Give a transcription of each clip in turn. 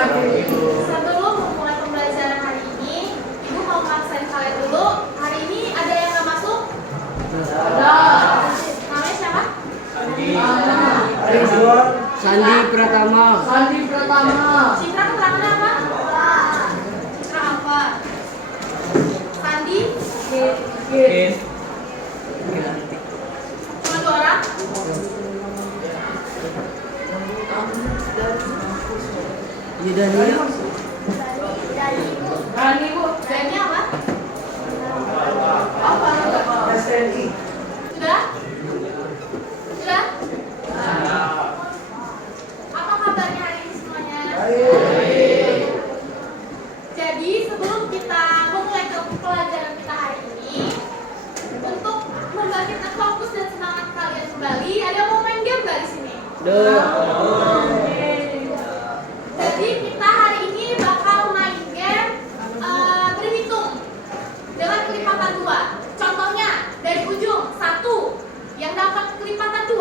Sebelum memulai pembelajaran hari ini, Ibu mau maksain kalian dulu. Hari ini ada yang nggak masuk? Ada. Namanya siapa? Sandi Pratama. Citra keterangannya apa? Citra apa? Sandi? Cuma 2 orang? Daniel. Dani apa? Apa? Sudah? Sudah? Apa kabarnya hari ini semuanya? Jadi sebelum kita memulai ke pelajaran kita hari ini, untuk membangkitkan fokus dan semangat kalian kembali, ada yang mau main game nggak di sini? Jadi kita hari ini bakal main game berhitung dengan kelipatan 2. Contohnya dari ujung 1 yang dapat kelipatan 2,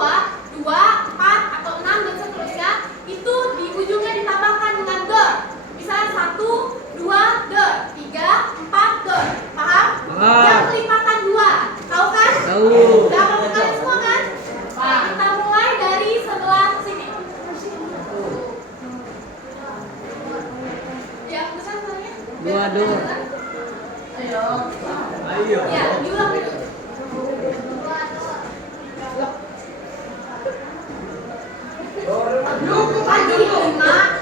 4 atau 6 dan seterusnya, itu di ujungnya ditambahkan dengan door. Misalnya 1, 2 door, 3, 4 door. Paham? Yang kelipatan 2. Tahu kan? Tahu. Udah hafal kalian semua kan? Kita mulai dari sebelah sini. Yang besar namanya? 2 door. Ya, diulang dulu. Tadi 5,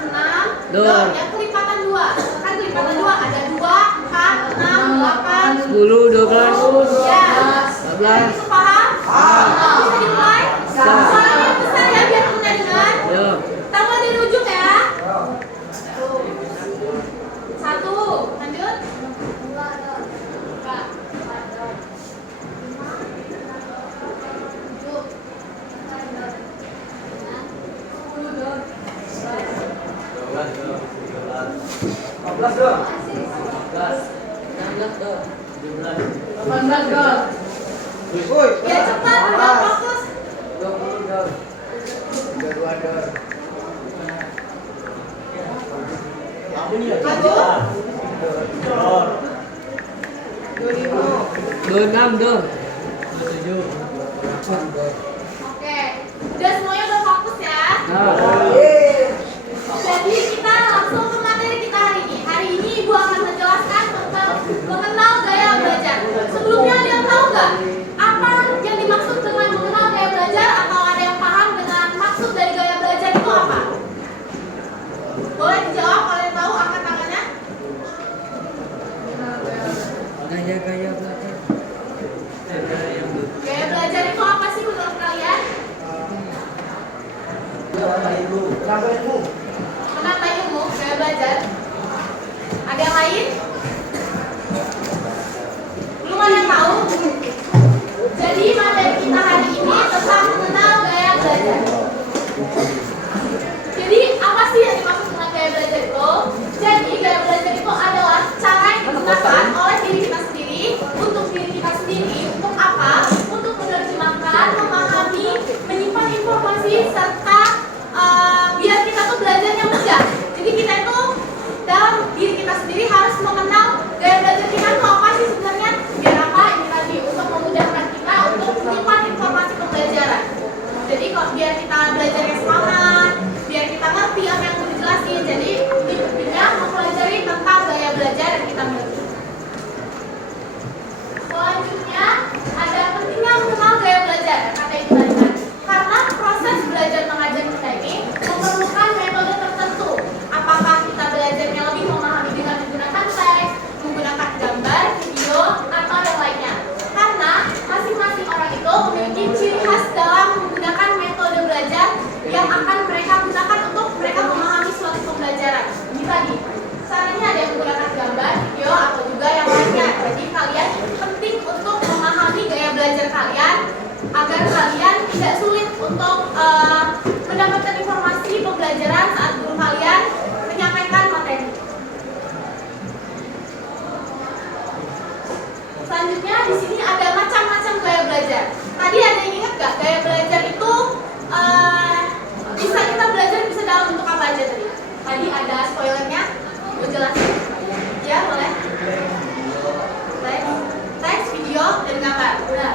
6 door. Yang kelipatan 2. Kan kelipatan 2 ada 2, 4, 6, 8, 10, 12, ya. 14. Itu paham? Bisa dimulai? Suaranya yang besar ya biar temennya dengar. Yo. Kita mulai dari ujung ya. 1, lanjut. 18 door. Ya cepat, udah fokus. 20 door. 22 door. Lanjut. 26 door. Oke, udah semuanya udah fokus ya. Nah. Jadi kita langsung ke materi kita hari ini. Hari ini Ibu akan menjelaskan tentang mengenal gaya belajar. Sebelumnya ada yang tahu nggak apa yang dimaksud dengan mengenal gaya belajar, atau ada yang paham dengan maksud dari gaya belajar itu apa? Boleh dijawab, kalau yang tahu angkat tangannya. Gaya-gaya belajar. Gaya belajar itu apa sih menurut kalian? Menata ilmu, gaya belajar. Ada yang lain? Belum ada yang tahu? Jadi materi kita hari ini tentang mengenal gaya belajar. Jadi apa sih yang dimaksud dengan gaya belajar itu? Jadi gaya belajar itu adalah cara yang digunakan oleh diri kita sendiri, untuk diri kita sendiri, untuk apa? Untuk menerjemahkan, memahami, menyimpan informasi, serta biar kita tuh belajar spoilernya? Mau jelasin? Ya, boleh. Teks, video, dan gambar. Udah.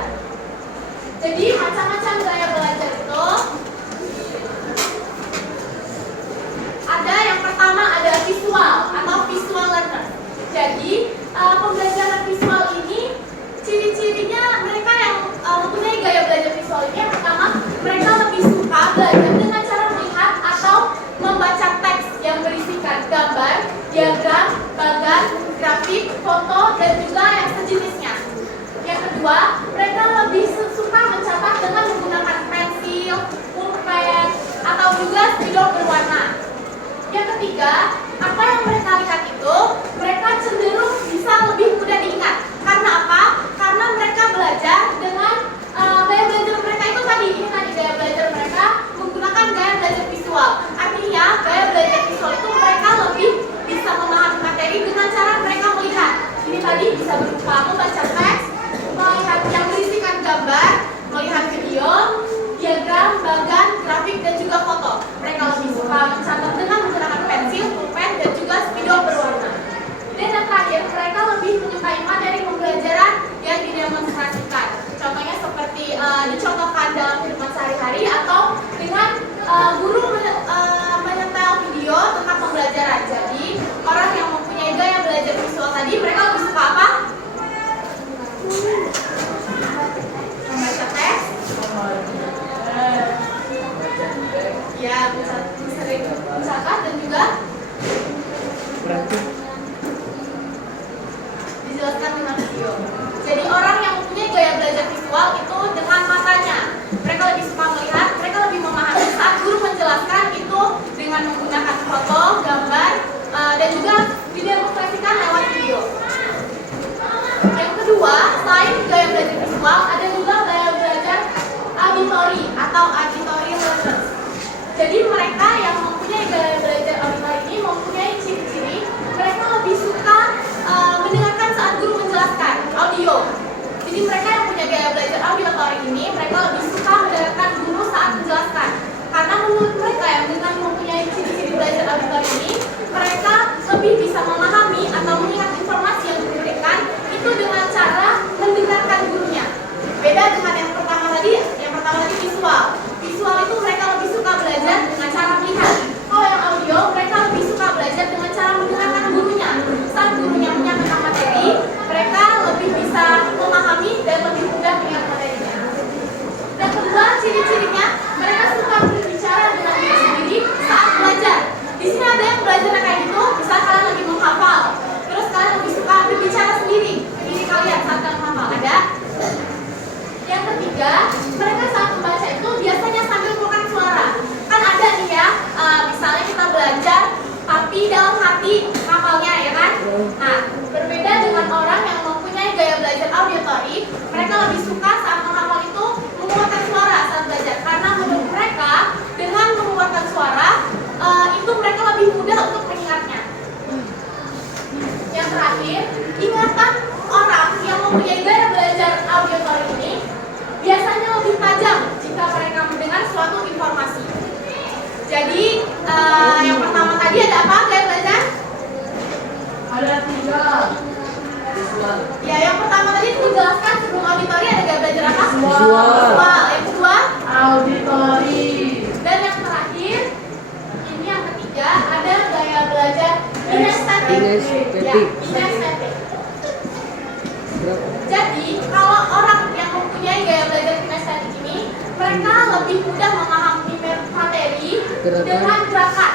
Jadi macam-macam gaya belajar itu ada. Yang pertama ada visual atau visual learner. Jadi pembelajaran visual ini ciri-cirinya mereka yang mempunyai gaya belajar visual ini, yang pertama mereka lebih suka belajar dengan cara melihat atau membaca teks yang berisikan gambar, diagram, bagan, grafik, foto, dan juga yang sejenisnya. Yang kedua, mereka lebih suka mencatat dengan menggunakan pensil, pulpen, atau juga spidol berwarna. Yang ketiga, apa yang mereka lihat itu mereka cenderung bisa lebih mudah diingat. Karena apa? Karena mereka belajar dengan gaya belajar mereka itu tadi. Ini tadi gaya belajar mereka menggunakan gaya belajar visual. Artinya gaya belajar visual itu mereka lebih bisa memahami materi dengan cara mereka melihat. Ini tadi bisa berupa membaca teks, melihat yang berisikan gambar, melihat video, diagram, bagan, grafik, dan juga foto. Mereka lebih suka mencatat dengan menggunakan pensil, pulpen, dan juga spidol berwarna. Dan yang terakhir, mereka lebih menyukai materi pembelajaran yang didemonstrasikan. Contohnya seperti dicontohkan dalam kehidupan sehari-hari atau dengan guru menyetel video tentang pembelajaran. Jadi orang yang mempunyai gaya belajar visual tadi, mereka lebih suka apa? Membaca teks. Ya, sering mencatat dan juga dijelaskan dengan video. Jadi orang yang mempunyai gaya belajar visual itu dengan matanya. Mereka lebih suka melihat, mereka lebih memahami saat guru menjelaskan itu dengan menggunakan foto, gambar, dan juga didemonstrasikan lewat video. Yang kedua, selain gaya belajar visual, ada juga gaya belajar auditory atau auditory learners. Jadi mereka yang mempunyai gaya belajar auditory ini mempunyai ciri-ciri mereka lebih suka mendengarkan saat guru menjelaskan audio. Jadi mereka yang punya gaya belajar auditory ini mereka lebih suka mendengarkan guru saat menjelaskan. Karena menurut mereka yang dengan mempunyai ciri-ciri belajar auditory ini, mereka lebih bisa memahami atau mengingat informasi yang diberikan itu dengan cara mendengarkan gurunya. Beda dengan yang pertama tadi visual. Visual itu mereka lebih suka belajar dengan cara melihat. Kalau yang audio, mereka lebih suka belajar dengan cara mendengarkan gurunya. Saat gurunya menyampaikan materi, mereka lebih bisa memahami dan lebih mudah mengingat materinya. Dan kedua, ciri-cirinya, mereka suka berbicara dengan diri sendiri saat belajar. Di sini ada yang belajar kayak gitu, misal kalian lagi menghafal, terus kalian lebih suka berbicara sendiri ke diri kalian saat kalian menghafal. Ada? Yang ketiga, mereka saat membaca itu biasanya sambil mengeluarkan suara. Kan ada nih ya, misalnya kita belajar tapi dalam hati hafalnya, ya kan? Nah, berbeda dengan orang yang mempunyai gaya belajar auditory, mereka lebih suka saat menghafal itu mengeluarkan suara saat belajar. Karena menurut mereka, dengan mengeluarkan suara, itu mereka lebih mudah untuk mengingatnya. Yang terakhir, ingatan orang yang mempunyai gaya belajar auditory ini biasanya lebih tajam jika mereka mendengar suatu informasi. Jadi yang pertama tadi ada apa gaya belajar? Ada 3. Ya, yang pertama tadi itu jelaskan sebelum auditory ada gaya belajar apa? Visual. Yang kedua? Auditory. Dan yang terakhir, ini yang ketiga ada gaya belajar kinestetik. Ya, kinestetik. Jadi kalau orang yang mempunyai gaya belajar kinestetik ini, mereka lebih mudah memahami materi dengan gerakan.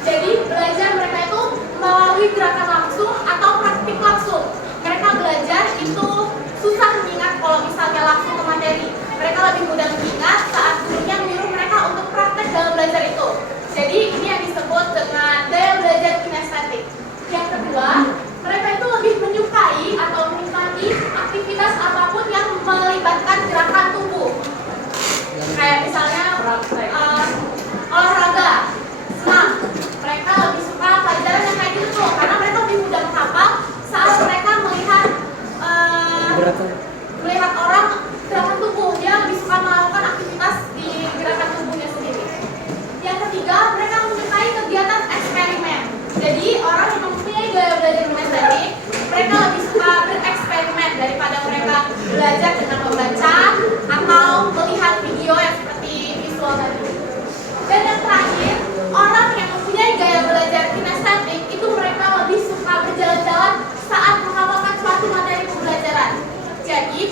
Jadi belajar mereka itu melalui gerakan langsung atau praktik langsung. Mereka belajar itu susah mengingat kalau misalnya langsung ke materi. Mereka lebih mudah mengingat saat gurunya menyuruh mereka untuk praktek dalam belajar itu. Jadi ini yang disebut dengan gaya belajar kinestetik. Yang kedua, mereka itu lebih menyukai atau menikmati aktivitas apapun yang melibatkan gerakan tubuh. Kayak misalnya olahraga, senam. Mereka lebih suka pelajaran yang kayak gitu karena mereka lebih mudah menghafal saat mereka melihat orang gerakan tubuh. Dia lebih suka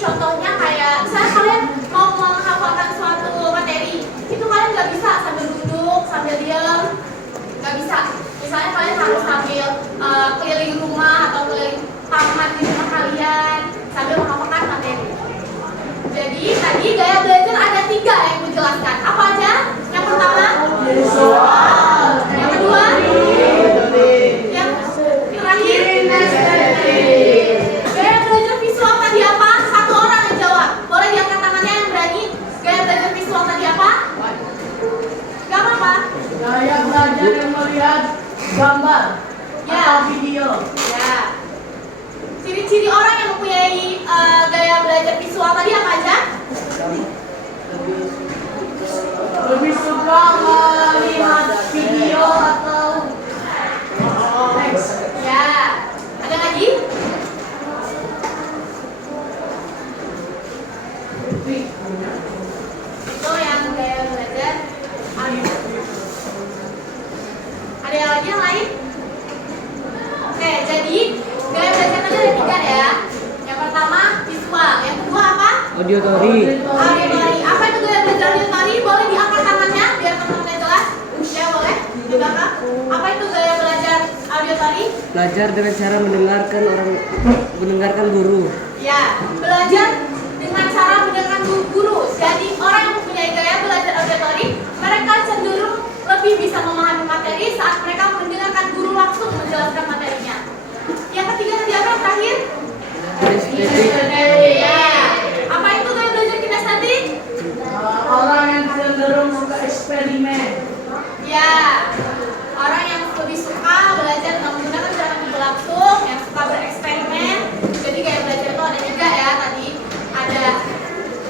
contohnya kayak misalnya kalian mau menghafalkan suatu materi, itu kalian nggak bisa sambil duduk, sambil diam, nggak bisa. Misalnya kalian harus sambil keliling rumah atau keliling taman di rumah kalian sambil menghafalkan materi. Jadi tadi gaya belajar ada 3 yang menjelaskan. Apa aja? Yang pertama visual, yang kedua yang terakhir kinestetik. Gaya belajar visual tadi apa? Satu orang yang jawab. Boleh diangkat tangannya yang berani. Gaya belajar visual tadi apa? Gak apa-apa. Gaya belajar yang melihat gambar atau video. Ya. Ciri-ciri orang yang mempunyai gaya belajar visual tadi apa aja? Lebih suka melihat video atau teks. Ya. Ada lagi? Itu yang gaya belajar. Ada yang lagi yang lain? Oke, jadi gaya belajar tadi ada 3 ya. Yang pertama visual, yang kedua apa? Auditori. Auditori. Apa itu gaya belajar auditori? Boleh diangkat tangannya biar teman-teman jelas. Ya boleh. Di belakang. Apa itu gaya belajar auditori? Belajar dengan cara mendengarkan guru. Ya, belajar dengan cara mendengarkan guru. Jadi orang yang mempunyai gaya belajar auditori, mereka cenderung lebih bisa memahami materi saat mereka mendengarkan guru langsung menjelaskan materinya. Yang ketiga tadi apa yang terakhir? Kinestetik. Ya. Apa itu gaya belajar kinestetik? Orang yang cenderung suka eksperimen. Ya. Orang yang lebih suka belajar dengan menggunakan cara mencoba langsung, yang suka bereksperimen. Jadi gaya belajar itu ada 3 ya tadi. Ada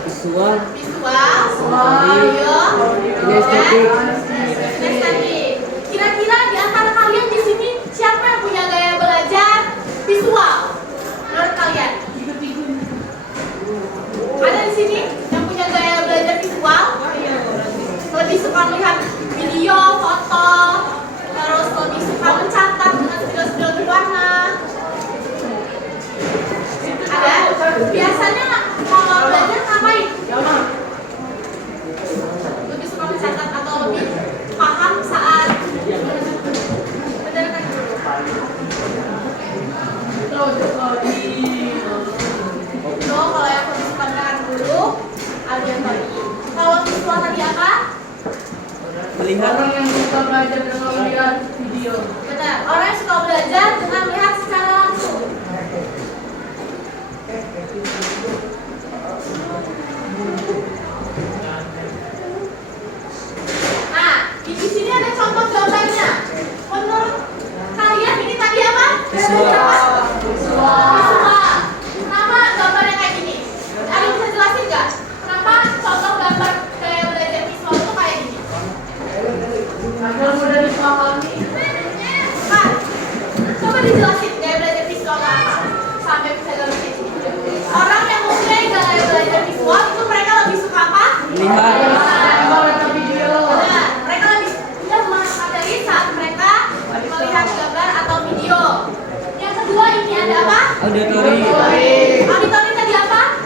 Visual. audio, Kinestetik. kinestetik. Kira-kira di antara kalian di sini siapa yang punya gaya belajar visual? Menurut kalian? Ada di sini yang punya gaya belajar visual? Lebih suka melihat video, foto, terus lebih suka mencatat dengan spidol-spidol berwarna. Ada? Biasanya kalau belajar ngapain? Lebih suka mencatat atau lebih paham saat mendengarkan guru? Kalau yang lebih suka mendengarkan guru, auditori. Kalau visual tadi apa? Melihat. Orang yang suka belajar dengan melihat video. Benar, orang yang suka belajar dengan melihat secara langsung. Nah, di sini ada contoh gambarnya. Menurut kalian ini tadi apa? Visual. Kenapa gambarnya kayak gini? Ada yang bisa jelasin nggak? Kenapa contoh gambar gaya belajar visual itu kayak gini? Agar mudah dipahami. Kak, coba dijelasin gaya belajar visual apa? Sampai bisa gambar kayak gini. Orang yang mempunyai gaya belajar visual itu mereka lebih suka apa? Melihat. Gambar atau video. Nah, mereka lebih mudah memahami materi saat mereka melihat gambar atau video. Yang kedua ini ada apa? Auditori. Auditori tadi apa?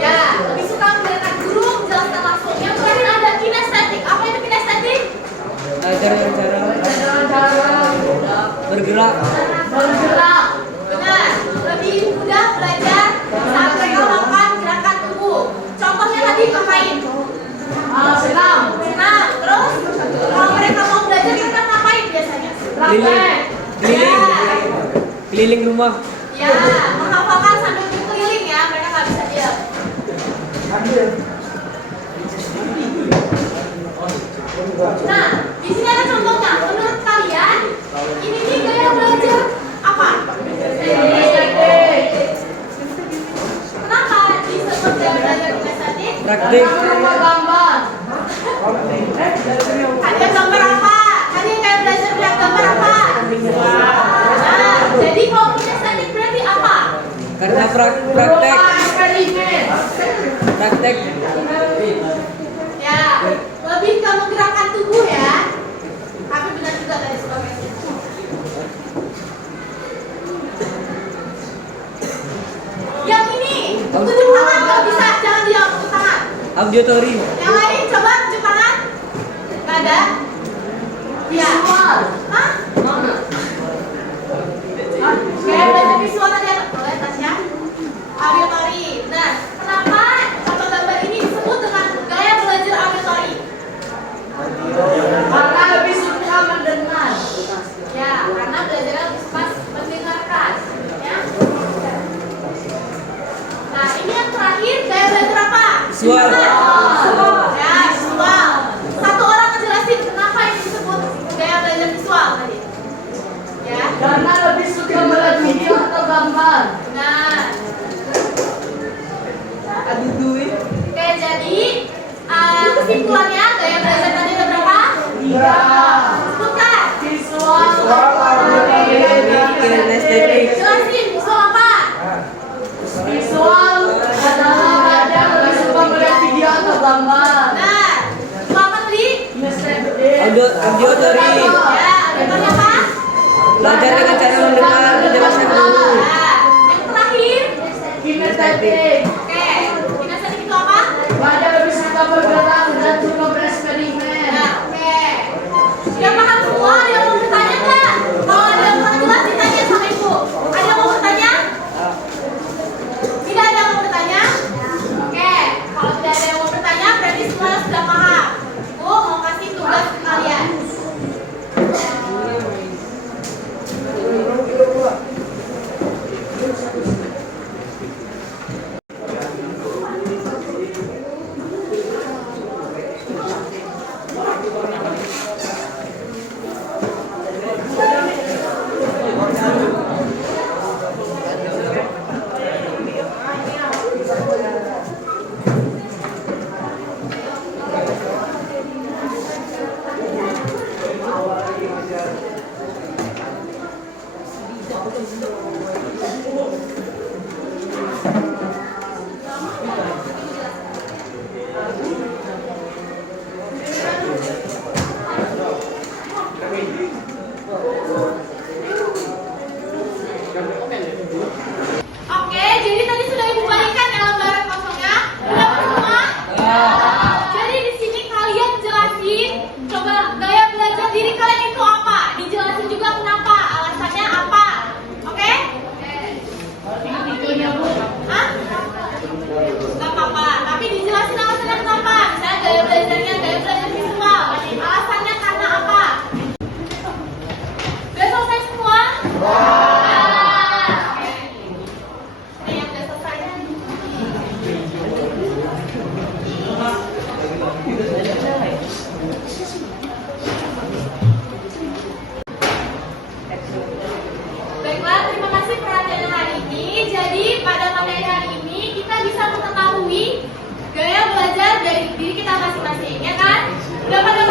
Ya, lebih suka mendengarkan guru menjelaskan langsung. Yang terakhir ada kinestetik. Apa itu kinestetik? Belajar dengan cara Dengan cara bergerak. bergerak. Benar, lebih mudah belajar saat mereka melakukan gerakan tubuh. Contohnya tadi ngapain? Senam. Nah, terus kalau mereka mau belajar mereka ngapain biasanya? Keliling. Keliling rumah. Ya, menghafalkan sambil berkeliling ya, mereka nggak bisa diam. Nah, di sini ada contohnya. Menurut kalian, ini gaya belajar apa? Kenapa disebut gaya belajar kinestetik? Praktik. Rumah gambar. Ada gambar apa? Tadi gaya belajar melihat gambar apa? Nah, jadi kalau kinestetik berarti apa? Karena praktek. Berupa eksperimen. Praktek. Ya, lebih ke menggerakkan tubuh ya. Tapi benar juga tadi sebagainya. Auditori. Yang lain coba tunjuk tangan. Nggak ada? Ya. Visual. Hah? Mana? Gaya belajar visual tadi ada. Boleh Tasya? Auditori. Nah, kenapa contoh gambar ini disebut dengan gaya belajar auditori? Karena lebih suka mendengar. Ya, karena belajarnya lebih suka mendengarkan. Ya. Nah, ini yang terakhir gaya belajar apa? Visual. Ya, visual. Satu orang ngejelasin kenapa ini disebut gaya belajar visual tadi. Ya. Karena lebih suka melihat video atau gambar. Nah, Aduh duit. oke jadi kesimpulannya gaya belajar tadi ada berapa? 3. Sebutkan. Visual. Kinestetik. Jelasin visual apa? Visual adalah belajar lebih suka melihat video atau gambar. Nah, visual apa tadi? Kinestetik. Auditori. Ya, auditori apa? Belajar dengan cara mendengar penjelasan guru. Nah, yang terakhir. Kinestetik. Oke, kinestetik itu apa? Belajar lebih suka bergerak dan suka bereksperimen. Nah, oke. Sudah paham semua? Ada yang mau bertanya nggak? Kalau ada yang kurang jelas ditanya sama ibu. Ada yang mau bertanya? Tidak ada yang mau bertanya? Oke, kalau tidak ada yang mau bertanya, berarti semua sudah paham. Ibu mau kasih tugas ke kalian. Oke, jadi tadi sudah ibu balikan ya lembaran kosongnya. Udah semua? Jadi di sini kalian jelasin, coba gaya belajar diri kalian itu apa? Dijelasin juga kenapa, alasannya apa? Oke? Hah? Gak apa-apa, tapi dijelasin alasannya kenapa. Misalnya gaya belajarnya, gaya belajar visual. Alasannya karena apa? Udah selesai semua? Ini yang udah selesai. Baiklah, terima kasih perhatian hari ini. Jadi pada materi hari ini kita bisa mengetahui gaya belajar dari diri kita masing-masing, ya kan? Udah pada